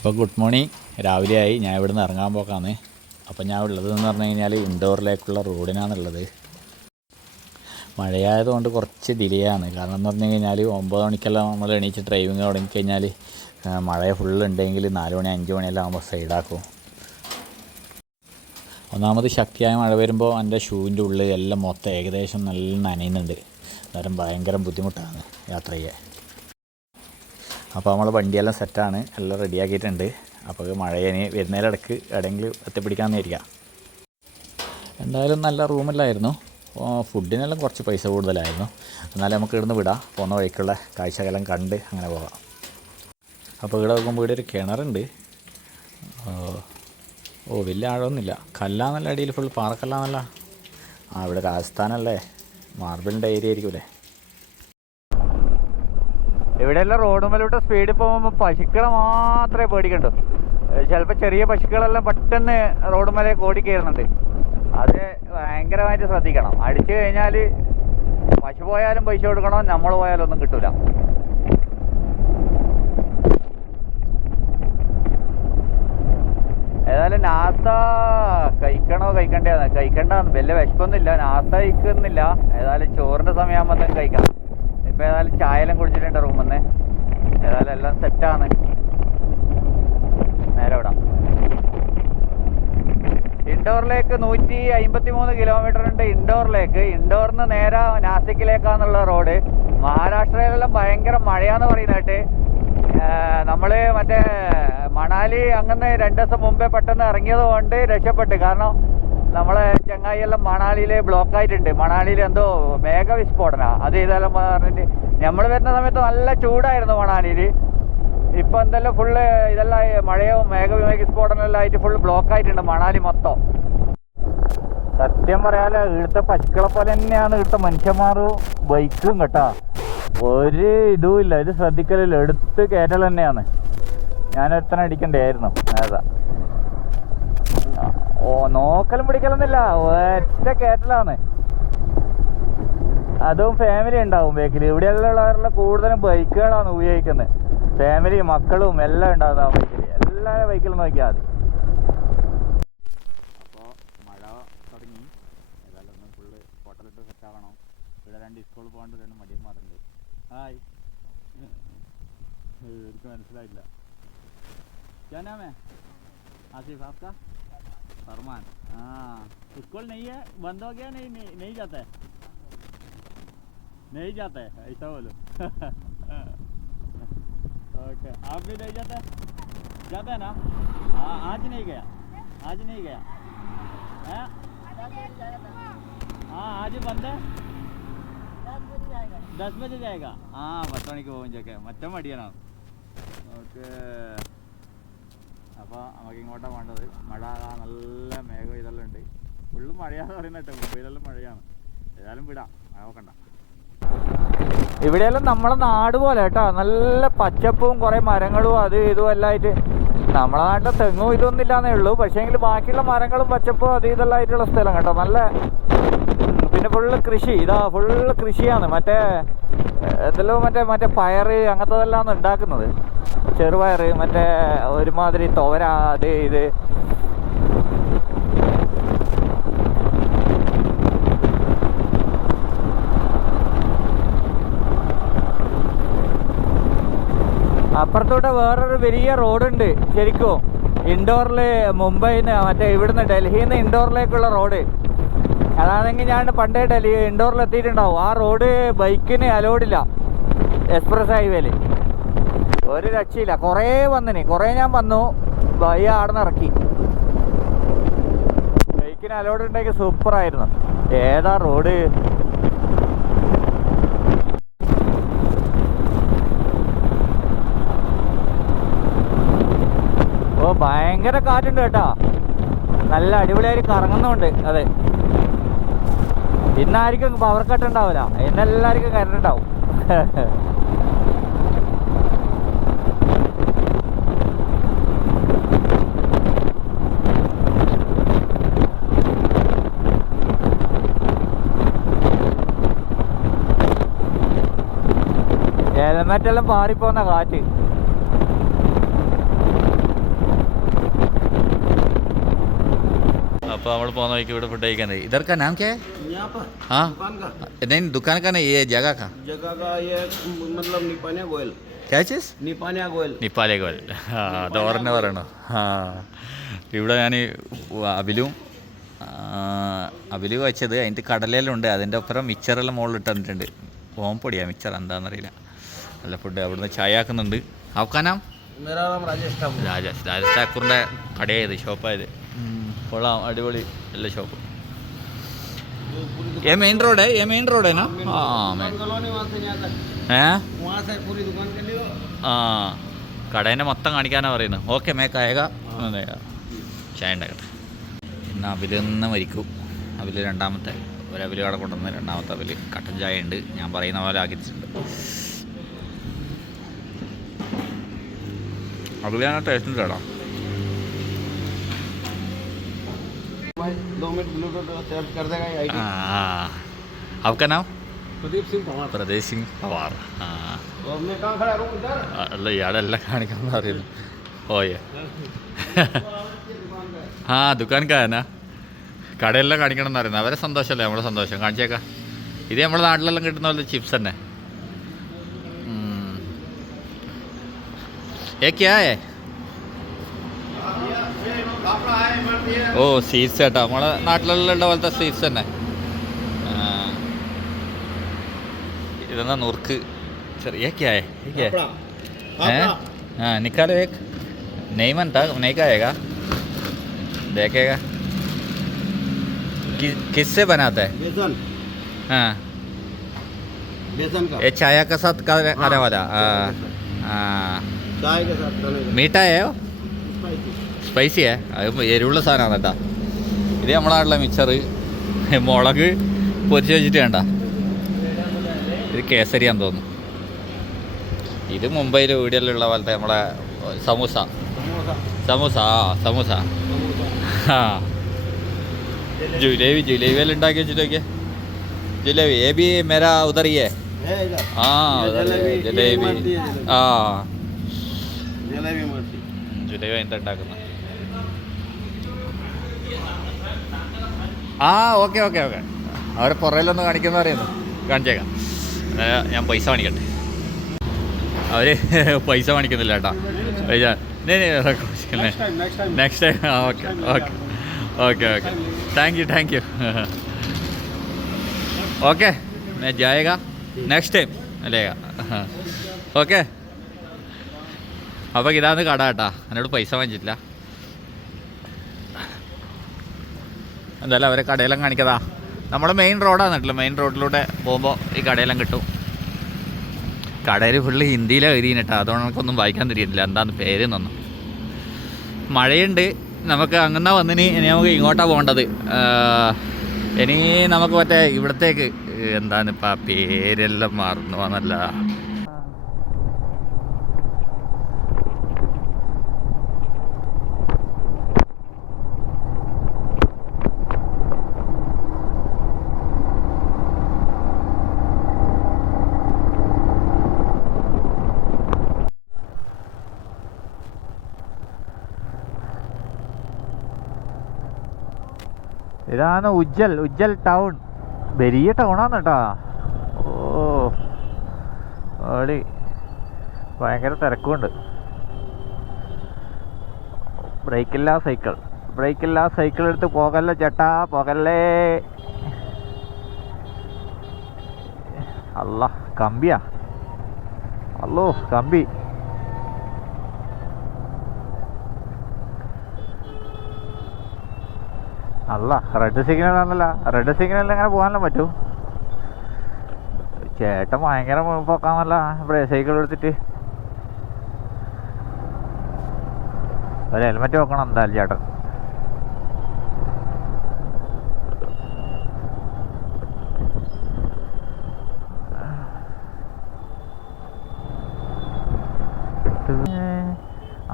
അപ്പോൾ good morning. രാവിലെയായി. ഞാൻ ഇവിടെ നിന്ന് ഇറങ്ങാൻ പോക്കാണ് അപ്പോൾ ഞാൻ ഉള്ളതെന്ന് പറഞ്ഞു കഴിഞ്ഞാൽ ഇൻഡോറിലേക്കുള്ള റോഡിനാണുള്ളത്. മഴയായതുകൊണ്ട് കുറച്ച് ഡിലേ ആണ് കാരണം എന്ന് പറഞ്ഞു കഴിഞ്ഞാൽ ഒമ്പത് മണിക്കെല്ലാം നമ്മൾ എണീച്ച് ഡ്രൈവിങ് തുടങ്ങിക്കഴിഞ്ഞാൽ മഴ ഉണ്ടെങ്കിൽ നാല് മണി അഞ്ച് മണിയെല്ലാം ആകുമ്പോൾ സൈഡാക്കും. ഒന്നാമത് ശക്തിയായ മഴ വരുമ്പോൾ എന്റെ ഷൂവിന്റെ ഉള്ളിൽ എല്ലാം മൊത്തം ഏകദേശം നല്ല നനയുന്നുണ്ട്. അന്നേരം ഭയങ്കര ബുദ്ധിമുട്ടാണ് യാത്ര ചെയ്യാൻ. അപ്പോൾ നമ്മൾ വണ്ടിയെല്ലാം സെറ്റാണ്. എല്ലാം റെഡിയാക്കിയിട്ടുണ്ട്. അപ്പോൾ മഴയന് വരുന്നതിലിടക്ക് എവിടെയെങ്കിലും എത്തിപ്പിടിക്കാമെന്നിരിക്കാം എന്തായാലും നല്ല റൂമിലായിരുന്നു ഫുഡിനെല്ലാം കുറച്ച് പൈസ കൂടുതലായിരുന്നു. എന്നാലും നമുക്ക് ഇവിടുന്ന് വിടാം. പോകുന്ന വഴിക്കുള്ള കാഴ്ചകളെല്ലാം കണ്ട് അങ്ങനെ പോകാം. അപ്പോൾ ഇവിടെ നോക്കുമ്പോൾ ഇവിടെ ഒരു കിണറുണ്ട്. ഓ, ഓ വലിയ ആഴമൊന്നുമില്ല. കല്ലാന്നല്ല അടിയിൽ ഫുൾ പാറക്കല്ലാന്നല്ല? ആ ഇവിടെ രാജസ്ഥാനല്ലേ? മാർബിളിന്റെ ഏരിയ ആയിരിക്കുമല്ലേ ഇവിടെയെല്ലാം റോഡുമ്മലോട്ട് സ്പീഡിൽ പോകുമ്പോൾ പശുക്കളെ മാത്രമേ പേടിക്കണ്ടു. ചിലപ്പോൾ ചെറിയ പശുക്കളെല്ലാം പെട്ടെന്ന് ഓടി ഓടിക്കയറുന്നുണ്ട് അത് ഭയങ്കരമായിട്ട് ശ്രദ്ധിക്കണം. അടിച്ചു കഴിഞ്ഞാൽ പശു പോയാലും പൈസ കൊടുക്കണം? നമ്മൾ പോയാലും ഒന്നും കിട്ടൂല. ഏതായാലും നാസ്ത കഴിക്കണോ കഴിക്കണ്ടേ കഴിക്കണ്ടെന്ന് വലിയ വിശപ്പൊന്നുമില്ല. നാസ്ത കഴിക്കുന്നില്ല. ഏതായാലും ചോറിന്റെ സമയമാകുമ്പോൾ കഴിക്കാം ഇപ്പൊ ഏതായാലും ചായയെല്ലാം കുടിച്ചിട്ടുണ്ട് റൂമിൽ നിന്ന് ഏതായാലും എല്ലാം സെറ്റാണ് നേരെ വിടാം. ഇൻഡോറിലേക്ക് നൂറ്റി അമ്പത്തി മൂന്ന് കിലോമീറ്റർ ഉണ്ട് ഇൻഡോറിലേക്ക് ഇൻഡോറിന്ന് നേരെ നാസിക്കിലേക്കാന്നുള്ള റോഡ് മഹാരാഷ്ട്രയിലെല്ലാം ഭയങ്കര മഴയാന്ന് പറയുന്നതായിട്ട്. നമ്മൾ മറ്റേ മണാലി അങ്ങനെ രണ്ട് ദിവസം മുമ്പേ പെട്ടെന്ന് ഇറങ്ങിയത് കൊണ്ട് രക്ഷപ്പെട്ട്. കാരണം നമ്മളെ ചങ്ങായിയെല്ലാം മണാലിയിൽ ബ്ലോക്ക് ആയിട്ടുണ്ട്. മണാലിയിൽ എന്തോ മേഘവിസ്ഫോടന അത് ചെയ്താലും പറഞ്ഞിട്ട് നമ്മൾ വരുന്ന സമയത്ത് നല്ല ചൂടായിരുന്നു മണാലിയിൽ ഇപ്പൊ എന്തെല്ലാം ഫുള്ള് ഇതെല്ലാം മഴയോ മേഘവിസ്ഫോടനം എല്ലാം ആയിട്ട് ഫുള്ള് ബ്ലോക്ക് ആയിട്ടുണ്ട് മണാലി മൊത്തം. സത്യം പറയാലോ ഇവിടുത്തെ പശുക്കളെ പോലെ തന്നെയാണ് ഇവിടുത്തെ മനുഷ്യന്മാരും ബൈക്കും കേട്ടാ. ഒരു ഇതും ഇല്ല ഇത് ശ്രദ്ധിക്കലില്ല. എടുത്ത് കയറ്റൽ തന്നെയാണ്. ഞാൻ ഒരുത്തനെ അടിക്കണ്ടായിരുന്നു അതാ. ഓ നോക്കലും പിടിക്കലൊന്നുമില്ല. ഒറ്റ കേറ്റലാണ്. അതും ഫാമിലി ഉണ്ടാവും ബൈക്കിൽ ബേക്കിൽ ഇവിടെയുള്ളവരെല്ലാം കൂടുതലും ബൈക്കുകളാണ് ഉപയോഗിക്കുന്നത്. ഫാമിലി മക്കളും എല്ലാം ഉണ്ടാവും ആ ബൈക്കിൽ എല്ലാ ബൈക്കിൽ നോക്കിയാൽ മതി. അപ്പോൾ മഴ തുടങ്ങി. ഏതായാലും ഒന്ന് ഫുള്ള് ഹോട്ടലിട്ട് ആവണം. ഇവിടെ രണ്ട് സ്കൂളിൽ പോകാണ്ട് രണ്ട് മടിയന്മാരുണ്ട്. ഹായ് എനിക്ക് മനസ്സിലായില്ല. ഞാനാമേ ആസിഫ് ആസ്ക फरमान। हाँ स्कूल नहीं है बंद हो गया नहीं नहीं, नहीं जाता है। नहीं जाता है ऐसा बोलो। ओके आप भी नहीं जाता है? जाता है ना? हाँ आज नहीं गया। आज नहीं गया। है? हाँ आज ही बंद है। दस बजे जाएगा। हाँ बच्चों की वो जगह मत मटिया ना ओके। അപ്പോൾ നമുക്ക് ഇങ്ങോട്ടാണ് വേണ്ടത് മഴ നല്ല മേഘം ഇതെല്ലാം ഉണ്ട് ഫുള്ളും മഴയാന്ന് പറയുന്ന കേട്ടോ. മുംബൈയിലെല്ലാം മഴയാണ്. ഏതായാലും വിടാം. മഴ നോക്കണ്ട. ഇവിടെയെല്ലാം നമ്മളെ നാട് പോലെ കേട്ടോ. നല്ല പച്ചപ്പും കുറെ മരങ്ങളും അത് ഇതും എല്ലാം ആയിട്ട്. നമ്മളെ നാട്ടിൽ തെങ്ങും ഇതൊന്നും ഇല്ലാന്നേ ഉള്ളൂ. പക്ഷേങ്കിൽ ബാക്കിയുള്ള മരങ്ങളും പച്ചപ്പും അത് ഇതെല്ലാം ആയിട്ടുള്ള സ്ഥലം കേട്ടോ. നല്ല പിന്നെ ഫുള്ള് കൃഷി. ഇതാ ഫുള്ള് കൃഷിയാണ്. മറ്റേ എന്തെല്ലോ മറ്റേ മറ്റേ പയറ് അങ്ങനത്തെതെല്ലാം ഉണ്ടാക്കുന്നത് ചെറുപയറ് മറ്റേ ഒരുമാതിരി തോര അത് ഇത്. അപ്പുറത്തോട്ട് വേറൊരു വലിയ റോഡുണ്ട്. ശരിക്കും? ഇൻഡോറിൽ മുംബൈന്ന് മറ്റേ ഇവിടുന്ന് ഡൽഹിയിൽ നിന്ന് ഇൻഡോറിലേക്കുള്ള റോഡ്. അതാണെങ്കിൽ ഞാൻ പണ്ടേ ഡൽഹി ഇൻഡോറിൽ എത്തിയിട്ടുണ്ടാവും. ആ റോഡ് ബൈക്കിന് അലോഡില്ല എക്സ്പ്രസ് ഹൈവേയിൽ. ഒരു രക്ഷയില്ല. കുറേ വന്നിന്. കുറേ ഞാൻ വന്നു. ബൈ ആടന്ന് ഇറക്കി. ബൈക്കിന് അലോഡ് ഉണ്ടെങ്കിൽ സൂപ്പറായിരുന്നു ഏതാ റോഡ്? ഓ ഭയങ്കര കാറ്റുണ്ട് കേട്ടോ. നല്ല അടിപൊളിയായി കറങ്ങുന്നുണ്ട്. അതെ. ഇന്നായിരിക്കും പവർ കട്ട് ഉണ്ടാവില്ല എന്നെല്ലാവർക്കും കരണ്ട് ഉണ്ടാവും. ഹെൽമെറ്റെല്ലാം പാറിപ്പോന്ന കാറ്റ്. അപ്പോൾ നമ്മൾ പോകുന്ന വഴിക്ക് ഇവിടെ ഫുഡ് കഴിക്കാൻ ഇതൊക്കെ നാം കേ यहाँ पर हाँ दुकान का नहीं दुकान का नहीं ये जगह का जगह का ये मतलब निपानिया गोयल क्या चीज़ निपानिया गोयल നിപ്പാലേ കോൽ ആ അത് ഓർമ്മ പറയണോ ആ ഇവിടെ ഞാൻ അബിലും ആ, അബിലു വെച്ചത് അതിൻ്റെ കടലയിലുണ്ട് അതിൻ്റെ ഒപ്പരം മിച്ചറെല്ലാം മുകളിൽ ഇട്ടിട്ടുണ്ട് ഓമ്പൊടിയാ മിച്ചർ എന്താണെന്നറിയില്ല നല്ല ഫുഡ് അവിടുന്ന് ചായ ആക്കുന്നുണ്ട് അവക്കാനാം मेरा नाम राजेश ठाकुर രാജേഷ് രാജേഷ് ഠാക്കൂറിൻ്റെ കടയായത് ഷോപ്പായത് കൊള്ളാം അടിപൊളി നല്ല ഷോപ്പ് ये मेन रोड है ये मेन रोड है ना हाँ मेन कॉलोनी वहाँ से यहाँ तक हैं वहाँ से पूरी दुकान के लिए ആ കടേനെ മൊത്തം കാണിക്കാനാണ് പറയുന്നത് ഓക്കെ മേക്കായക ചായ ഉണ്ടാക്കട്ടെ ഇന്ന് അബിൽ നിന്ന് മരിക്കും അബിൽ രണ്ടാമത്തെ ഒരു അബിൽ കട കൊണ്ടുവന്ന് രണ്ടാമത്തെ അബിൽ കട്ടൻ ചായ ഉണ്ട് ഞാൻ പറയുന്ന പോലെ ആക്കിയിട്ടുണ്ട് അബിൽ ഞാൻ ടേസ്റ്റ് ഉണ്ട് दो मिनट ब्लूटूथ सेव कर देगा ये ആ आईडी आपका नाम प्रदीप सिंह पवार പ്രദേശ് സിംഗ് പവാർ ആ और मैं कहाँ खड़ा रहूँ इधर അല്ല ഇയാളെല്ലാം കാണിക്കാൻ പറയുന്നു ഓയെ ആ ദുക്കാൻ കാരനാ കടയെല്ലാം കാണിക്കണം എന്ന് പറയുന്നത് അവരെ സന്തോഷമല്ലേ നമ്മുടെ സന്തോഷം കാണിച്ചേക്കാം ഇത് നമ്മുടെ നാട്ടിലെല്ലാം കിട്ടുന്ന പോലെ ചിപ്സ് തന്നെ ഉം. ഏ ക്യാ ഹേ ഓ സീറ്റ്സ് കേട്ടോ നമ്മളെ നാട്ടിലെല്ലാം ഉള്ള പോലത്തെ സീറ്റ്സ് തന്നെ ആ. ഇതെന്നാ നുറുക്ക് ചെറിയ ക്യാ ഹേ ये क्या है? हैं? हाँ निकालो एक नहीं बनता नहीं खाएगा देखेगा कि, किससे बनाता है बेसन हाँ बेसन का ये छाया के साथ कर- खाने वाला हाँ हाँ चाय के साथ खाने का മീട്ടാ है वो स्पाइसी സ്പൈസി है അത് എരിവുള്ള സാധനമാണ് കേട്ടോ ഇത് നമ്മളെ നാട്ടിലെ മിച്ചറ് മുളക് പൊരിച്ച് വെച്ചിട്ട് വേണ്ട ഇത് കേസരിയാന്ന് തോന്നുന്നു ഇത് മുംബൈയിൽ വീടിലുള്ള പോലത്തെ നമ്മളെ സമൂസ समोसा സമൂസ ആ സമൂസ समोसा ആ ജിലേബി ജിലേബി എല്ലാം ഉണ്ടാക്കി വെച്ചിട്ടൊക്കെ ജിലേബി ഏ ബി മേരാ ഉദർ ही है है इधर ആ ये ഉദർ ही है, जलेबी, ये ജിലേബി इमरती है जलेबी। ആ जलेबी मर्ची ജിലേബി എന്താ ഉണ്ടാക്കുന്നത് ആ ഓക്കെ ഓക്കെ ഓക്കെ അവരെ പുറയിലൊന്ന് കാണിക്കുന്ന പറയുന്നു കാണിച്ചേക്കാം ഏ, ഞാൻ പൈസ കാണിക്കട്ടെ അവര് പൈസ കാണിക്കുന്നില്ല കേട്ടാ പൈസ next time next time next time हाँ okay okay okay okay thank you thank you okay मैं जाएगा नेक्स्ट टाइम लेगा ഓക്കെ അപ്പോൾ ഇതാണ് കട കേട്ടാ എന്നോട് പൈസ വാങ്ങിച്ചിട്ടില്ല എന്തായാലും അവരെ കടയിലും കാണിക്കതാ. നമ്മുടെ മെയിൻ റോഡാണ് കേട്ടില്ല മെയിൻ റോഡിലൂടെ പോകുമ്പോൾ ഈ കടയിലും കിട്ടും. കടയിൽ ഫുള്ള് ഹിന്ദിയിലാണ് എഴുതിയിട്ടാ അതുകൊണ്ട് നമുക്കൊന്നും വായിക്കാൻ തിരിയുന്നില്ല. എന്താണ് പേര് എന്നൊന്നും മഴയുണ്ട്. നമുക്ക് അങ്ങനെ വന്നിനി. ഇനി നമുക്ക് ഇങ്ങോട്ടാണ് പോകേണ്ടത്. ഇനി നമുക്ക് മറ്റേ ഇവിടത്തേക്ക് എന്താണ് ഇപ്പം ആ പേരെല്ലാം മറന്നു വന്നല്ല ഇതാണ് ഉജ്ജൽ ഉജ്ജൽ ടൗൺ. വലിയ ടൗണാണ് കേട്ടോ. ഓടി ഭയങ്കര തിരക്കുണ്ട് ബ്രേക്കില്ല സൈക്കിൾ. ബ്രേക്കില്ല സൈക്കിൾ എടുത്ത് പോകല്ലേ ചേട്ടാ പോകല്ലേ. അല്ല കമ്പിയാ. അല്ലോ കമ്പി. അല്ല റെഡ് സിഗ്നൽ ആണല്ല. റെഡ് സിഗ്നലിൽ എങ്ങനെ പോകാനല്ലോ പറ്റൂ? ചേട്ടൻ ഭയങ്കര പോക്കാന്നല്ല ഇവിടെ സൈക്കിൾ എടുത്തിട്ട്. ഒരു ഹെൽമെറ്റ് വെക്കണം എന്തായാലും ചേട്ടൻ.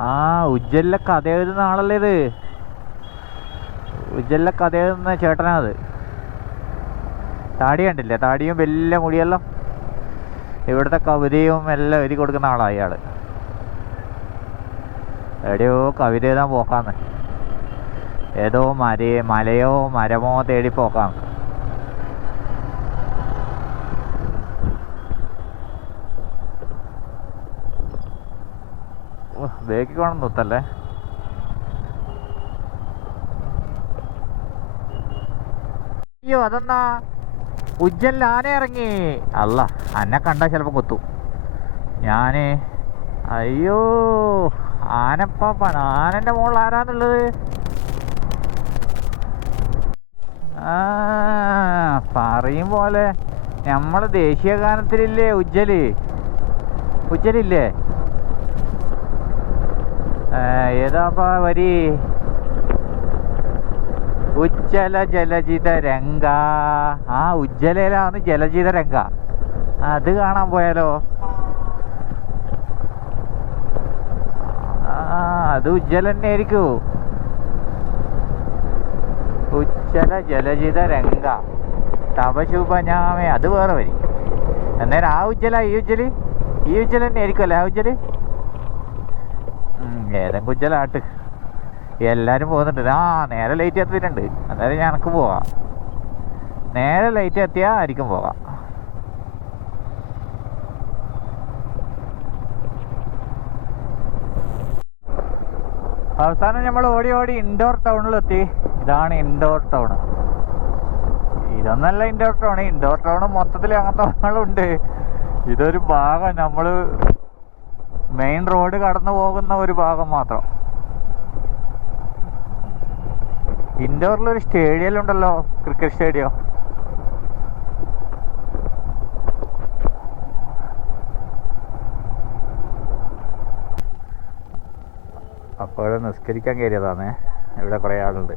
ആ ഉജ്ജലിലെ കഥ എഴുതുന്ന ആളല്ലേ ഇത്? ഉജ്ജലിലെ കഥ എഴുതുന്ന ചേട്ടനാ അത് താടി കണ്ടില്ലേ? താടിയും വലിയ മുടിയെല്ലാം ഇവിടുത്തെ കവിതയും എല്ലാം എഴുതി കൊടുക്കുന്ന ആളാ അയാൾ എവിടെയോ കവിത എഴുതാൻ പോക്കാന്ന്. ഏതോ മര മലയോ മരമോ തേടി പോക്കാന്ന് ബേക്കി വേണം തൊത്തല്ലേ അയ്യോ അതെന്നാ ഉജ്ജൽ ആന ഇറങ്ങി. അല്ല അന്നെ കണ്ടാൽ ചിലപ്പോ കൊത്തു. ഞാൻ അയ്യോ ആനപ്പാപ്പാണ്. ആനന്റെ മോളിൽ ആരാന്നുള്ളത്? പറയും പോലെ. നമ്മളെ ദേശീയ ഗാനത്തിലില്ലേ ഉജ്ജൽ? ഉജ്ജലില്ലേ? ഏതാപ്പാ വരി? ഉജ്ജല ജലജിത രംഗ. ആ ഉജ്ജലയിലാണ് ജലജിത രംഗ. അത് കാണാൻ പോയാലോ? ആ അത് ഉജ്ജല തന്നെ ആയിരിക്കൂ. ഉജ്ജല ജലജിത രംഗ. തപശുപഞാമേ അത് വേറെ വരി. അന്നേരം ആ ഉജ്ജല ഈ ഉജ്ജൽ ഈ ഉജ്ജല തന്നെ ആയിരിക്കുമല്ലേ ആ ഉജ്ജൽ ഏതെങ്കിലും ഉജ്ജലാട്ട് എല്ലാരും പോകുന്നുണ്ട് ആ നേരെ ലൈറ്റ് എത്തിയിട്ടുണ്ട്. അന്നേരം ഞങ്ങൾക്ക് പോവാം. നേരെ ലൈറ്റ് എത്തിയാ ആയിരിക്കും പോകാം അവസാനം നമ്മൾ ഓടി ഓടി ഇൻഡോർ ടൗണിലെത്തി ഇതാണ് ഇൻഡോർ ടൗൺ ഇതൊന്നല്ല ഇൻഡോർ ടൗൺ ഇൻഡോർ ടൗൺ മൊത്തത്തിൽ അങ്ങനത്തെ ഉണ്ട് ഇതൊരു ഭാഗം. നമ്മൾ മെയിൻ റോഡ് കടന്നു പോകുന്ന ഒരു ഭാഗം മാത്രം. ഇൻഡോറിൽ ഒരു സ്റ്റേഡിയം ഉണ്ടല്ലോ ക്രിക്കറ്റ് സ്റ്റേഡിയം അപ്പോൾ ഇവിടെ നിസ്കരിക്കാൻ കയറിയതാണ്. ഇവിടെ കുറേ ആളുണ്ട്.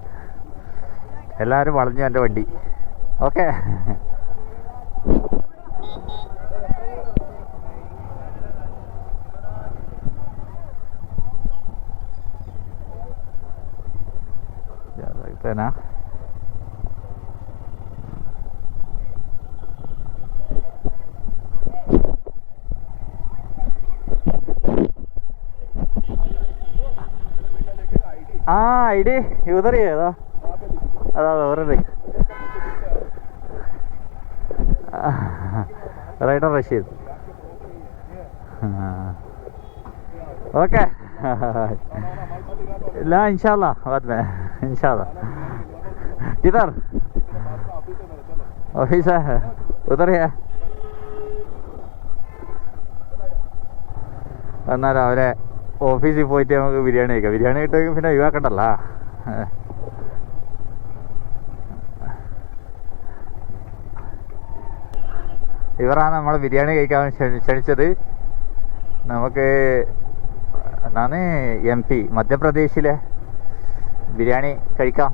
എല്ലാവരും വളഞ്ഞു എന്റെ വണ്ടി. ഓക്കെ തെന ആ ഐഡി യൂതറിയോ അതാ അതാ വേറെ റൈഡർ റഷീദ് ഓക്കെ لا ان شاء الله بعد ما ان شاء الله किधर ऑफिस है उधर है എന്നാൽ രാവിലെ ഓഫീസിൽ പോയിട്ട് നമുക്ക് ബിരിയാണി കഴിക്കാം ബിരിയാണി കിട്ടുമെങ്കിൽ പിന്നെ ഒഴിവാക്കണ്ടല്ലോ ഏ. ഇവരാണ് നമ്മൾ ബിരിയാണി കഴിക്കാൻ ക്ഷണി- ക്ഷണിച്ചത് നമുക്ക് ഞാൻ എം പി മധ്യപ്രദേശിലെ ബിരിയാണി കഴിക്കാം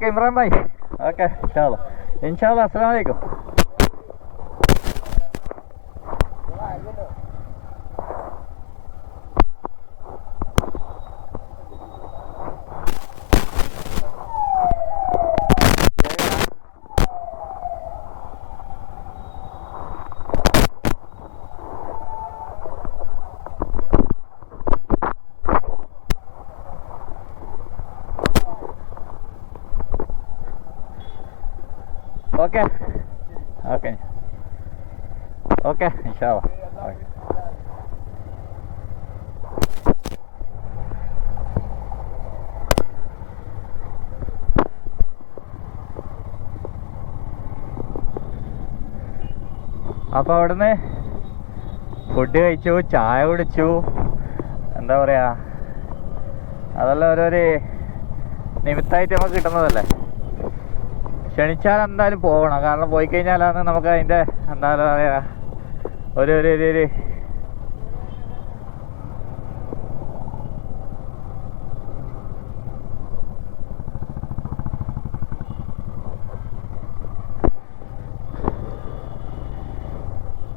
ओके इमरान भाई ओके चलो इंशाल्लाह अस्सलाम वालेकुम Oke. Oke. Oke, insyaallah. അപ്പൊ അവിടുന്ന് ഫുഡ് കഴിച്ചു ചായ കുടിച്ചു എന്താ പറയാ അതെല്ലാം ഓരോരു നിമിത്തായിട്ട് നമുക്ക് കിട്ടുന്നതല്ലേ ക്ഷണിച്ചാൽ എന്തായാലും പോകണം. കാരണം പോയി കഴിഞ്ഞാലാണ് നമുക്ക് അതിന്റെ എന്താ പറയുക ഒരു ഒരു ഒരു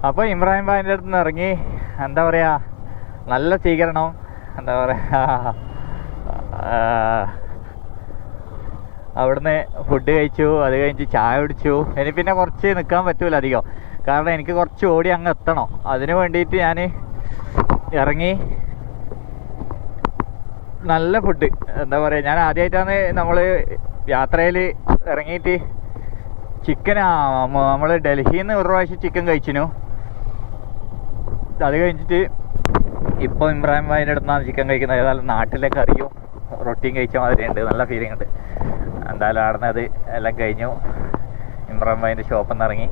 അപ്പോൾ ഇമ്രാഹിം ഭായിന്റെ അടുത്ത് നിന്ന് ഇറങ്ങി. എന്താ പറയുക നല്ല സ്വീകരണം. എന്താ പറയുക അവിടുന്ന് ഫുഡ് കഴിച്ചു അത് കഴിഞ്ഞ് ചായ കുടിച്ചു. ഇനി പിന്നെ കുറച്ച് നിൽക്കാൻ പറ്റൂല അധികം. കാരണം എനിക്ക് കുറച്ച് ഓടി അങ്ങ് എത്തണം. അതിന് വേണ്ടിയിട്ട് ഞാൻ ഇറങ്ങി നല്ല ഫുഡ് എന്താ പറയുക ഞാൻ ആദ്യമായിട്ടാണ് നമ്മൾ യാത്രയിൽ ഇറങ്ങിയിട്ട് ചിക്കൻ നമ്മൾ ഡൽഹിയിൽ നിന്ന് ഒരു പ്രാവശ്യം ചിക്കൻ കഴിച്ചിനു. അത് കഴിഞ്ഞിട്ട് ഇപ്പോൾ ഇമ്രാൻ ഭായിന്റെ അടുത്താണ് ചിക്കൻ കഴിക്കുന്നത്. ഏതായാലും നാട്ടിലെ കറിയും റൊട്ടിയും കഴിച്ച മാതിരി ഉണ്ട് നല്ല ഫീലിംഗ് ഉണ്ട്. എന്തായാലും അത് എല്ലാം കഴിഞ്ഞു. ഇമ്രാൻ ഭായിന്റെ ഷോപ്പിൽ നിന്ന് ഇറങ്ങി.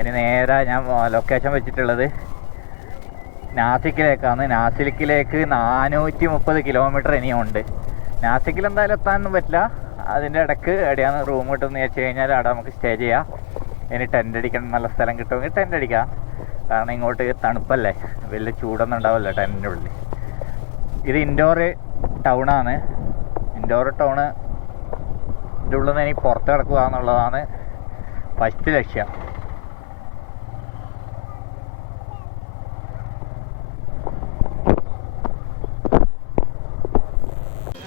ഇനി നേരെ ഞാൻ ലൊക്കേഷൻ വെച്ചിട്ടുള്ളത് നാസിക്കിലേക്കാണ്. നാസിക്കിലേക്ക് നാനൂറ്റി മുപ്പത് കിലോമീറ്റർ ഇനിയും ഉണ്ട്. നാസിക്കിൽ എന്തായാലും എത്താനൊന്നും പറ്റില്ല. അതിന്റെ ഇടയ്ക്ക് എവിടെയാണ് റൂം കിട്ടുമെന്ന് വെച്ച് കഴിഞ്ഞാൽ അവിടെ നമുക്ക് സ്റ്റേ ചെയ്യാം. ഇനി ടെന്റ് അടിക്കണം നല്ല സ്ഥലം കിട്ടുമെങ്കിൽ ടെന്റ് അടിക്കാം. കാരണം ഇങ്ങോട്ട് തണുപ്പല്ലേ. വലിയ ചൂടൊന്നും ഉണ്ടാവില്ല ടെന്റിന്റെ ഉള്ളിൽ. ഇത് ഇൻഡോർ ടൗണാണ് ഇൻഡോർ ടൗണ് ഇതിൻ്റെ ഉള്ളിൽ നിന്ന് ഇനി പുറത്ത് കിടക്കുക എന്നുള്ളതാണ് ഫസ്റ്റ് ലക്ഷ്യം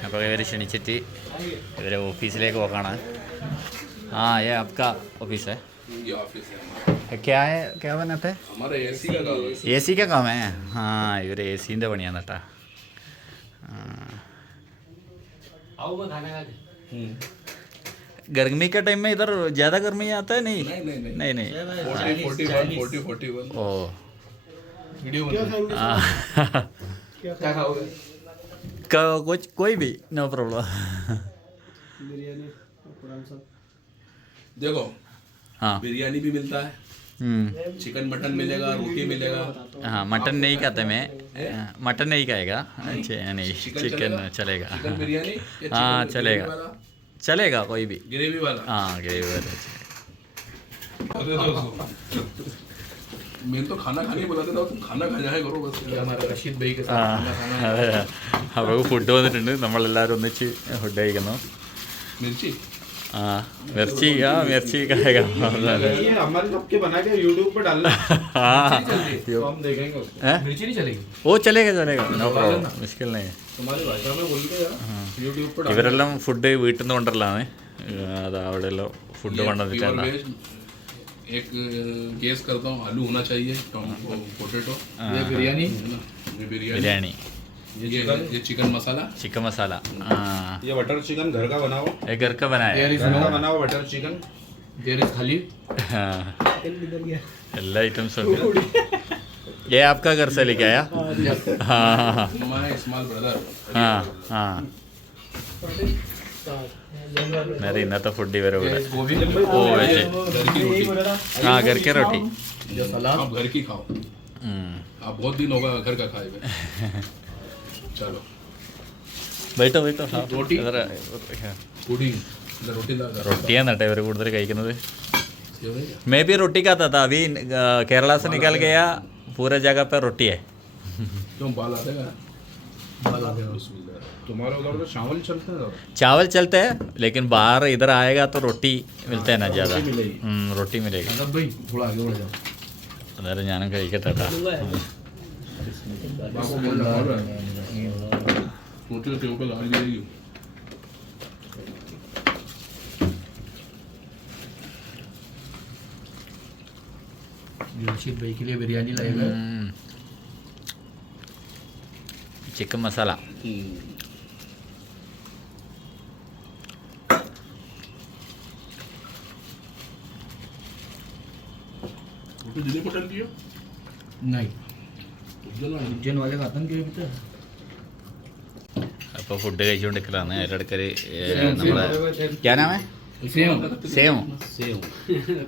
അപ്പോൾ ഇവർ ക്ഷണിച്ചിട്ട് ഇവരെ ഓഫീസിലേക്ക് പോക്കാണ് ആ ये आपका ऑफिस है ये ऑफिस है हमारा क्या है क्या बनाते हमारा एसी का काम है എ സി का काम है हाँ ഇവർ എ സീൻ്റെ പണിയാണ് കേട്ടാ गर्मी के टाइम में इधर ज़्यादा गर्मी आता है नहीं? नहीं नहीं नहीं। नहीं नहीं। Forty forty one forty forty one ओ। वीडियो हाँ। क्या खाओगे? को- कुछ कोई भी नो प्रॉब्लम देखो हाँ। बिरयानी भी मिलता है। हम्म। चिकन मटन मिलेगा रोटी मिलेगा। हाँ। मटन नहीं खाते मैं। हाँ, मटन नहीं खाएगा। अच्छा नहीं चिकन चलेगा? हाँ चलेगा। चलेगा कोई भी ग्रेवी वाला हाँ ग्रेवी वाला मैं तो खाना खाने बोला था तुम खाना खा जाए करो बस हमारे റഷീദ് ഭായി के साथ അതെ അപ്പോൾ ഫുഡ് വന്നിട്ടുണ്ട് നമ്മളെല്ലാവരും ഒന്നിച്ച് ഫുഡ് കഴിക്കുന്നു मिर्ची ആ മിർച്ചി ആ മിർച്ചി കഴിക്കാം ये हमारे सबके बना के YouTube पे डालना हाँ हम देखेंगे मिर्ची नहीं चलेगी वो चलेगा चलेगा नो प्रॉब्लम मुश्किल नहीं है ഇവരെല്ലാം ഫുഡ് വീട്ടിൽ നിന്ന് കൊണ്ടല്ലാണ് അത് അവിടെയെല്ലാം ഫുഡ് കൊണ്ടുവന്നിട്ടാണ് एक गेस करता हूँ आलू होना चाहिए पोटेटो ये बिरयानी ये बिरयानी ये चिकन ये चिकन मसाला चिकन मसाला ये बटर चिकन घर का बनाओ ये घर का बनाया घर का बनाओ बटर चिकन देर इज थाली हाँ എല്ലാ ഐറ്റംസും ഉണ്ട് ये आपका घर से लेके आया? हाँ, हाँ, हाँ। मेरी ना तो फुड्डी वेरे बोले ओ वैसे। हाँ घर के रोटी। आप घर की खाओ। हम्म। आप बहुत दिन होगा घर का खाए चलो। बैठो बैठो। हाँ। रोटी? रोटियाँ नटे इवर कूड़ा कहते मैं भी रोटी खाता था। अभी केरला से निकल गया। पूरा जगह पे रोटी है क्यों बाल आते का बाल आते हैं बिस्मिल्लाह तुम्हारे उधर तो चावल चलते हैं चावल चलते हैं लेकिन बाहर इधर आएगा तो रोटी मिलते हैं ना ज़्यादा रोटी मिलेगी। हम्म, रोटी मिलेगी मतलब भाई थोड़ा आगे बढ़ जाओ അന്നേരം ഞാനും കഴിക്കട്ടെ കേട്ടോ के लिए बिरयानी लाएगा ചിക്കൻ മസാല रोटी दिल्ली को डल दिया नहीं उज्जवल वाली। उज्जैन वाले का आतंक है अभी അപ്പോൾ ഫുഡ് കഴിച്ചുകൊണ്ടിരിക്കലാണ് അതിലിടക്കൽ നമ്മളെ ഞാനാമേ സേവും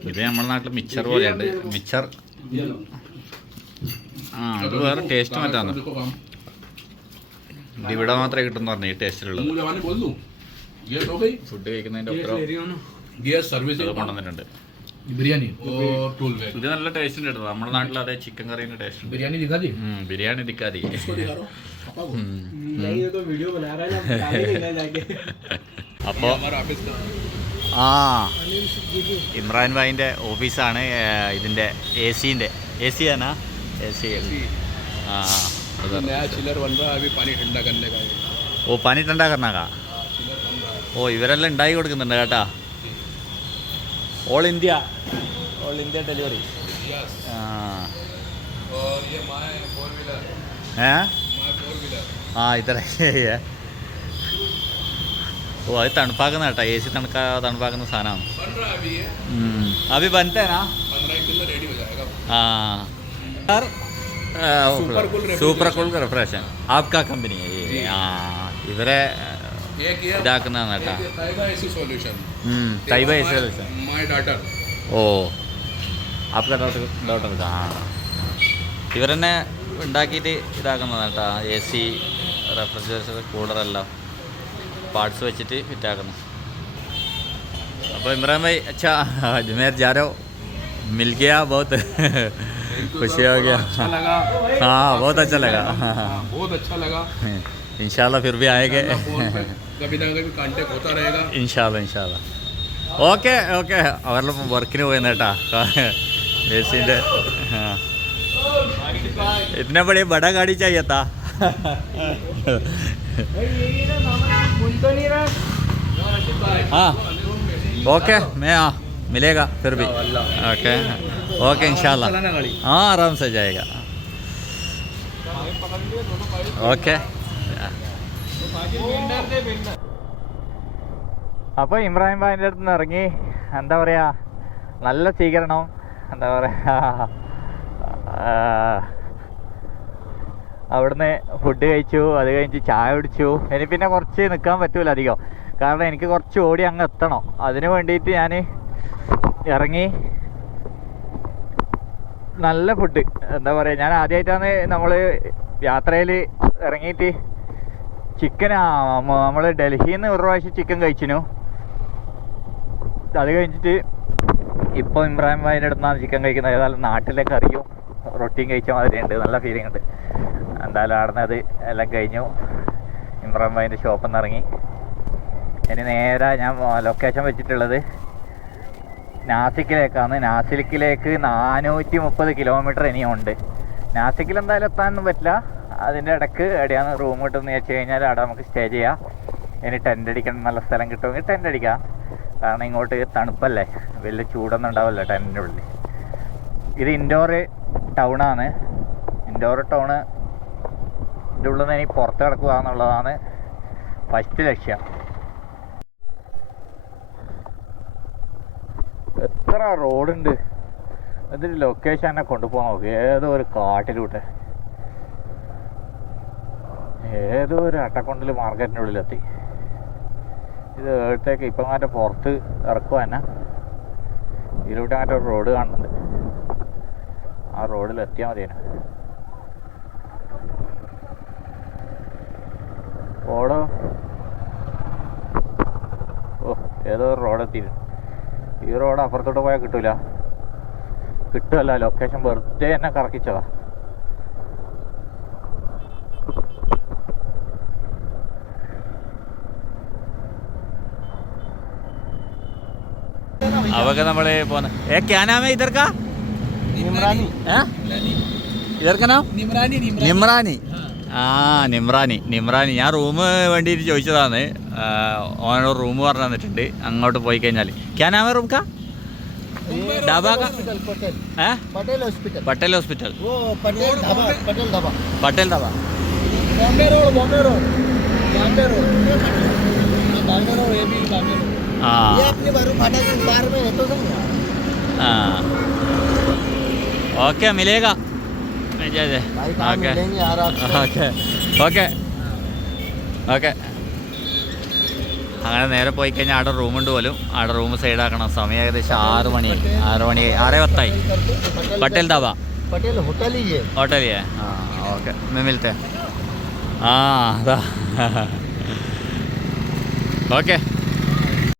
ഇത് നമ്മുടെ നാട്ടിൽ മിച്ചർ പോലെയുണ്ട്. മിച്ചർ ആ അത് വേറെ ടേസ്റ്റ് മറ്റാന്ന്. ഇവിടെ മാത്രമേ കിട്ടും പറഞ്ഞു ഈ ടേസ്റ്റിലുള്ളത് ഫുഡ് കഴിക്കുന്നതിന്റെ കൊണ്ടുവന്നിട്ടുണ്ട്. ബിരിയാണി. ഇത് നല്ല ടേസ്റ്റ് ഉണ്ട് കേട്ടോ. നമ്മുടെ നാട്ടിൽ അതേ ചിക്കൻ കറിന്റെ ടേസ്റ്റ് ബിരിയാണി ദിക്കാതി ബിരിയാണി ദിക്കാതി അപ്പോൾ ആ ഇമ്രാൻ ഭായിൻ്റെ ഓഫീസാണ് ഇതിൻ്റെ എ സിൻ്റെ എ സി ആണാ എ സി ആ अभी नया चिलर बन रहा है अभी पानी ठंडा करने का है ഓ പനി ടണ്ടാക്കർണാക്കാ चिलर बन रहा है ഓ ഇവരെല്ലാം ഉണ്ടാക്കി കൊടുക്കുന്നുണ്ട് കേട്ടാ all India all India delivery yes ആ और ये माए फोर व्हीलर ഏ माए फोर व्हीलर ആ ഇത്ര ഓ അത് തണുപ്പാക്കുന്ന കേട്ടോ. എ സി തണുക്കാ തണുപ്പാക്കുന്ന സാധനമാണ്. അഭി ബനത്തേനാ ആ. സൂപ്പർ കൂൾ റിഫ്രഷൻ ആപ്ക കമ്പനി ഇവരെ ഇതാക്കുന്നതാണ് സൊല്യൂഷൻ ഓ. ആപ്ക ഡോട്ടർ ആ. ഇവരെന്നെ ഉണ്ടാക്കിയിട്ട് ഇതാക്കുന്നതാണ് കേട്ടോ. എ സി റെഫ്രിജറേറ്റർ കൂളറെല്ലാം പാർട്സ് फिटा ഫിറ്റാക്കുന്നു अब इमरान भाई अच्छा अजमेर जा रहे हो मिल गया बहुत खुशी हो गया हाँ बहुत अच्छा लगा बहुत अच्छा लगा इंशाल्लाह फिर भी आएँगे इंशाल्लाह इंशाल्लाह ओके ओके होता रहेगा इनशाला इनशाला ഓക്കെ ഓക്കെ. അവരെല്ലാം വർക്കിന് പോയി കേട്ടാ. ബേസിൻ്റെ ഇത്തിനെ പടി ബട हाँ ओके मैं हाँ मिलेगा फिर भी ओके ओके इंशाल्लाह हाँ आराम से जाएगा ओके അപ്പോൾ ഇമ്രാൻ ഭായിൻ്റെ അടുത്ത് നിന്ന് ഇറങ്ങി എന്താ പറയുക നല്ല സ്വീകരണം എന്താ പറയുക അവിടുന്ന് ഫുഡ് കഴിച്ചു അത് കഴിഞ്ഞ് ചായ കുടിച്ചു. ഇനി പിന്നെ കുറച്ച് നിൽക്കാൻ പറ്റൂല അധികം. കാരണം എനിക്ക് കുറച്ച് ഓടി അങ്ങ് എത്തണം. അതിന് വേണ്ടിയിട്ട് ഞാൻ ഇറങ്ങി നല്ല ഫുഡ് എന്താ പറയുക ഞാൻ ആദ്യമായിട്ടാണ് നമ്മൾ യാത്രയിൽ ഇറങ്ങിയിട്ട് ചിക്കൻ നമ്മൾ ഡൽഹിയിൽ നിന്ന് ഒരു പ്രാവശ്യം ചിക്കൻ കഴിച്ചിനു. അത് കഴിഞ്ഞിട്ട് ഇപ്പോൾ ഇമ്രാൻ ഭായിന്റെ അടുത്താണ് ചിക്കൻ കഴിക്കുന്നത്. ഏതായാലും നാട്ടിലെ കറിയും റൊട്ടിയും കഴിച്ച മാതിരി ഉണ്ട് നല്ല ഫീലിംഗ് ഉണ്ട്. എന്തായാലും അവിടെ അത് എല്ലാം കഴിഞ്ഞു. ഇമ്രാൻ ഭായിന്റെ ഷോപ്പിൽ നിന്ന് ഇറങ്ങി. ഇനി നേരെ ഞാൻ ലൊക്കേഷൻ വെച്ചിട്ടുള്ളത് നാസിക്കിലേക്കാണ്. നാസിക്കിലേക്ക് നാനൂറ്റി മുപ്പത് കിലോമീറ്റർ ഇനിയുണ്ട്. നാസിക്കിൽ എന്തായാലും എത്താനൊന്നും പറ്റില്ല. അതിന്റെ ഇടയ്ക്ക് എവിടെയാണ് റൂം കിട്ടുമെന്ന് വെച്ച് കഴിഞ്ഞാൽ അവിടെ നമുക്ക് സ്റ്റേ ചെയ്യാം. ഇനി ടെന്റ് അടിക്കണം നല്ല സ്ഥലം കിട്ടുമെങ്കിൽ ടെന്റ് അടിക്കാം. കാരണം ഇങ്ങോട്ട് തണുപ്പല്ലേ. വലിയ ചൂടൊന്നും ഉണ്ടാവില്ല ടെന്റിന്റെ ഉള്ളിൽ. ഇത് ഇൻഡോർ ടൗണാണ് ഇൻഡോർ ടൗണ് ഇതിന്റെ ഉള്ളിൽ നിന്ന് ഇനി പുറത്ത് കിടക്കുക എന്നുള്ളതാണ് ഫസ്റ്റ് ലക്ഷ്യം. എത്ര റോഡുണ്ട് ഇതിൽ ലൊക്കേഷൻ എന്നെ കൊണ്ടുപോകാൻ നോക്കി. ഏതോ ഒരു കാട്ടിലൂട്ടെ ഏതോ ഒരു അട്ടക്കൊണ്ടിൽ മാർക്കറ്റിന്റെ ഉള്ളിലെത്തി. ഇത് ഏഴത്തേക്ക് ഇപ്പം മറ്റേ പുറത്ത് ഇറക്കുക തന്നെ. ഇതിലൂടെ മറ്റൊരു റോഡ് കാണുന്നുണ്ട്. ആ റോഡിൽ എത്തിയാൽ മതിയാണ് പോടോ ഓ ഏതോ റോഡെത്തി ഈ റോഡ് അപ്പുറത്തോട്ട് പോയാൽ കിട്ടൂല. കിട്ടുമല്ല ലൊക്കേഷൻ വെറുതെ എന്നെ കറക്കിച്ചതാ. അവകെ നമ്മൾ പോന്നെ. ഏ ക്യാനാമേ ഇതർക്കാ? ഇതർക്കനാ? നിമ്രാനി. നിമ്രാനി. ആ നിമ്രാനി. നിമ്രാനി. ഞാൻ റൂം വേണ്ടിയിട്ട് ചോദിച്ചതാണ്. ഓനോട് റൂം പറഞ്ഞു തന്നിട്ടുണ്ട്. അങ്ങോട്ട് പോയി കഴിഞ്ഞാൽ ക്യാനാമ റൂം കാ? പട്ടേൽ ഹോസ്പിറ്റൽ. പട്ടേൽ ഹോസ്പിറ്റൽ ആ ഓക്കെ മിലേഗാ भाई कहाँ ഓക്കെ मिलेंगे यार आपसे ഓക്കെ ഓക്കെ ഓക്കെ അങ്ങനെ നേരെ പോയി കഴിഞ്ഞാൽ അവിടെ റൂമുണ്ട് പോലും അവിടെ റൂം സൈഡാക്കണം സമയം ഏകദേശം ആറ് മണി ആറ് മണി ആറേ പത്തായി पटेल പട്ടേൽ ധാബ पटेल होटल ही है ഹോട്ടലിയേ ആ ഓക്കെ മിൽത്തെ ആ അതാ ഓക്കെ